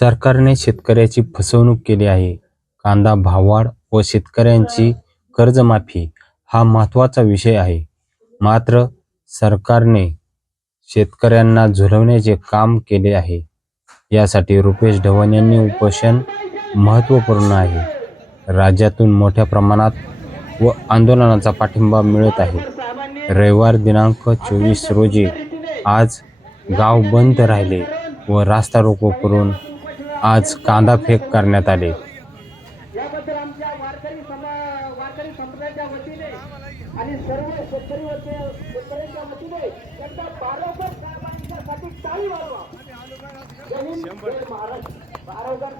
सरकारने शेतकऱ्याची फसवणूक केली आहे. कांदा भाववाढ व शेतकऱ्यांची कर्जमाफी हा महत्त्वाचा विषय आहे. मात्र सरकारने शेतकऱ्यांना झुलवण्याचे काम केले आहे. यासाठी रुपेश धवन यांनी उपोषण महत्त्वपूर्ण आहे. राज्यातून मोठ्या प्रमाणात व आंदोलनाचा पाठिंबा मिळत आहे. रविवार दिनांक चोवीस रोजी आज गाव बंद राहिले व रास्ता रोको करून आज कांदा फेक करण्यात आले. याबद्दल आमच्या वारकरी वारकरी वतीने आणि सर्व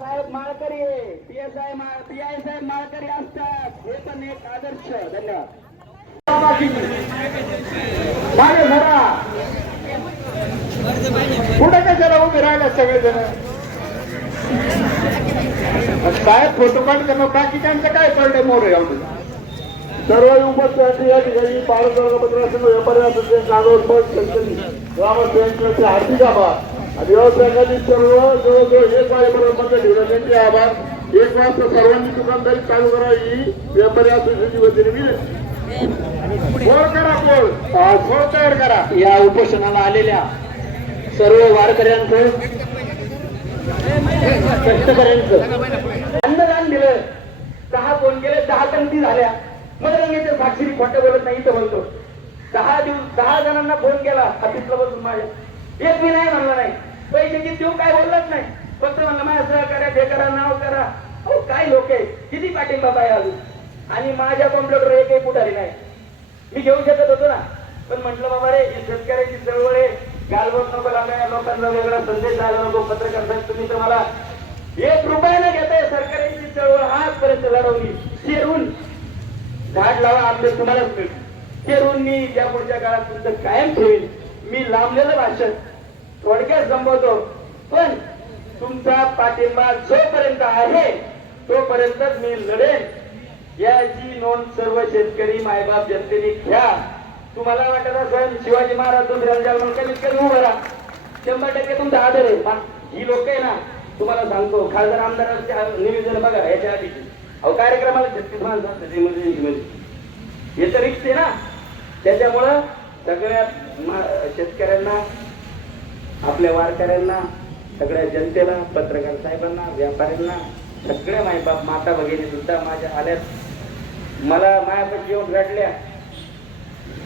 साहेब माळकरी P S I P I साहेब माळकरी असतात. हे पण एक आदर्श. धन्यवाद. मागे कशाला उभे राहिला सगळेजण? साहेब फोटो काढ त्यांना बाकीच्यांचं काय पडलं मोर एवढं? सर्व उपस्थित या ठिकाणी भारत वर्गपत्रासंघ व्यापारी असोसिएशन नागोत्सव शेतकरी ग्रामसेवकांचे हार्दिक आभार. आणि व्यवसायिकांनी सर्व जवळजवळ एक वाजेपर्यंत ठेवलं त्यांचे आभार. एक वाजता सर्वांनी दुकानदारी चालू करावी व्यापारी असोसिएशनची वतीने मी बोल करा बोल बोल तयार करा. या उपोषणाला आलेल्या सर्व वारकऱ्यांचं कष्टकऱ्यांचं अन्नदान दिलं. दहा फोन केले दहा तंती झाल्या. मदरंगीचे साक्षी खोटं बोलत नाही तर बोलतो. दहा दिवस दहा जणांना फोन केला ऑफिसला बसून माझ्या. एक मी नाही म्हणला नाही. पैसे किती देऊ काय बोललाच नाही. फक्त म्हणलं माझ्या सहकार्यात हे करा नाव करा. हो काय लोक आहे? किती पाठिंबा पाहिजे अजून? आणि माझ्या कॉम्प्युटर एकही कुठारी नाही. मी घेऊ शकत होतो ना. पण म्हटलं बाबा रे शेतकऱ्याची चळवळ आहे. गालबोट नको लागाय वेगळा संदेश द्यायला नको पत्रकार साहेब तुम्ही तर मला एक रुपयानं घेताय सरकारची चळवळ आजपर्यंत लढवली. शेरून झाड लावा आंबे तुम्हालाच मिळतील शेरून मी या पुढच्या काळात तुमचं कायम ठेवेल मी लांबलेलं भाषण थोडक्यात संबोधतो पण तुमचा पाठिंबा जोपर्यंत आहे तोपर्यंतच मी लढेन. याची नोंद सर्व शेतकरी मायबाप जनतेने घ्या. तुम्हाला वाटत असेल शिवाजी महाराज तुम्ही म्हणून कमीत कमी उभं राहा. शंभर टक्के तुमचा आदर आहे. पण ही लोक आहे ना तुम्हाला सांगतो खासदार आमदारांच्या निवेदन बघा याच्या आधी अहो कार्यक्रमाला छत्तीस माणसं असतात ते म्हणजे, म्हणजे. हे तर रिक्स आहे ना. त्याच्यामुळं सगळ्या मा- शेतकऱ्यांना आपल्या वारकऱ्यांना सगळ्या जनतेला पत्रकार साहेबांना व्यापाऱ्यांना सगळ्या मायबाप माता भगिनी सुद्धा माझ्या आल्यात. मला मायापाशी येऊन गाठल्या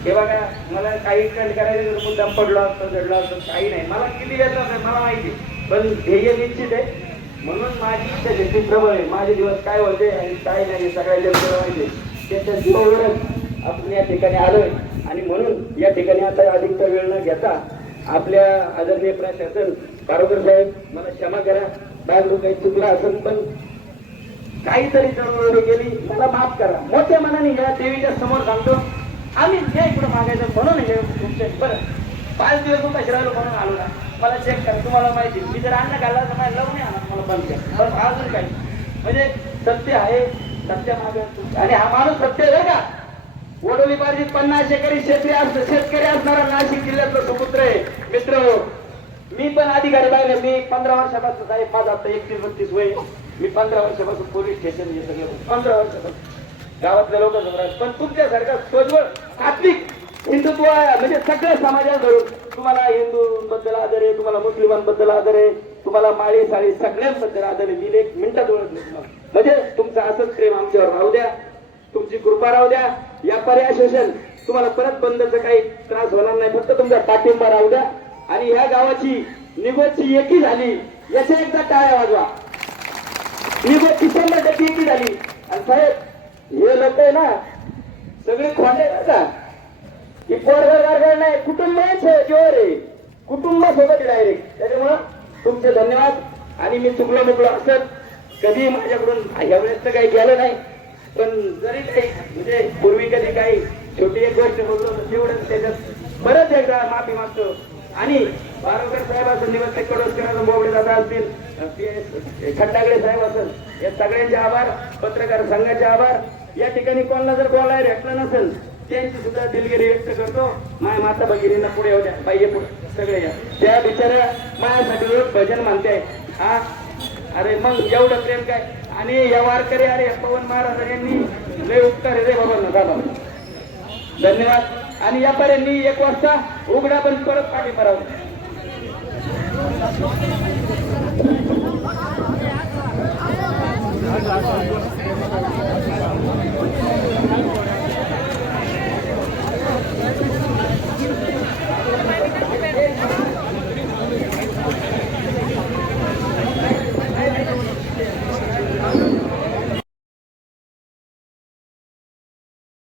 हे बघा मला काही काही करायचं जर मुद्दाम पडलो असतो जडलो असतो काही नाही. मला किती व्यथा लागला मला माहिती. पण ध्येय निश्चित आहे म्हणून माझी इच्छा घेतली प्रबळ आहे. माझे दिवस काय होते आणि काय नाही सगळ्या जनतेला माहिती त्याच्या जीवावरच आपण या ठिकाणी आलोय. आणि म्हणून या ठिकाणी आता अधिकचा वेळ न घेता आपल्या आदरणीय प्रशासन बारोबर साहेब मला क्षमा करा. बाहेर काही चुकला असेल पण काहीतरी चळवळ गेली मला माफ करा. मोठ्या मनाने या देवीच्या समोर सांगतो. आम्ही घ्या इकडं मागायचं म्हणून हे तुमचे बरं. पाच दिवस होता राहिलो म्हणून आलो ना. मला चेक करा. तुम्हाला माहिती मी जर अन्न घालला तर मला लवून आणा मला बंद करा बरं अजून काही म्हणजे सत्य आहे. सत्य मागे आणि हा माणूस सत्य आहे का? ओडोली पाहिजे पन्नास एकरी शेतकरी असं शेतकरी असणारा नाशिक जिल्ह्यातलं सुपुत्र आहे. मित्र मी पण अधिकारी पाहिले मी पंधरा वर्षापासून साहेब माझा आता एकतीस बत्तीस वय मी पंधरा वर्षापासून पोलीस स्टेशन हे सगळं पंधरा वर्षापासून. गावातले लोक पण तुमच्यासारखा स्वजवळ सात्विक हिंदुत्व म्हणजे सगळ्या समाजात धरून तुम्हाला हिंदूंबद्दल आदर आहे तुम्हाला मुस्लिमांबद्दल आदर आहे तुम्हाला माळी साळी सगळ्यांबद्दल आदर आहे. मी एक मिनिटात ओळखले तुम्हाला. म्हणजे तुमचं असंच प्रेम आमच्यावर राहू द्या तुमची कृपा राहू द्या. या पर्याय शोषण तुम्हाला परत बंदचा काही त्रास होणार नाही फक्त तुमचा पाठिंबा राहू द्या. आणि ह्या गावाची निगोची एकी झाली याच्या एकदा टाळ्या वाजवा. निगोची शंभर टक्के एकी झाली. आणि साहेब हे लोक आहे ना सगळे खोटे का? की पोरगर नाही कुटुंब जोर आहे. कुटुंबासोबत डायरेक्ट त्याच्यामुळं तुमचे धन्यवाद. आणि मी चुकलो मुकलो असत कधी माझ्याकडून ह्या वेळेस तर काही गेलं नाही. पण जरी काही म्हणजे पूर्वी कधी काही छोटी एक गोष्ट बोललो तर तेवढंच त्याच्यात बरंच एकदा माफी मागतो. आणि बारोकर साहेब असं निवृत्त कडोसकर बोबडे दादा असतील खंडागडे साहेब असेल या सगळ्यांचे आभार पत्रकार संघाचे आभार. या ठिकाणी कोणाला जर बोलायला भेटलं नसेल त्यांची सुद्धा दिलगिरी व्यक्त करतो. माय माता भगिनींना पुढे येऊ द्या. पाहिजे पुढे. सगळे या. त्या बिचाऱ्या माझ्यासाठी रोज भजन मानते हा? अरे मग एवढं प्रेम काय? आणि या वारकरी अरे पवन महाराज यांनी लय उपकार आहे रे बाबा झाला धन्यवाद. आणि या पर्यंत एक वाजता उघडा पण परत पाठी मारावं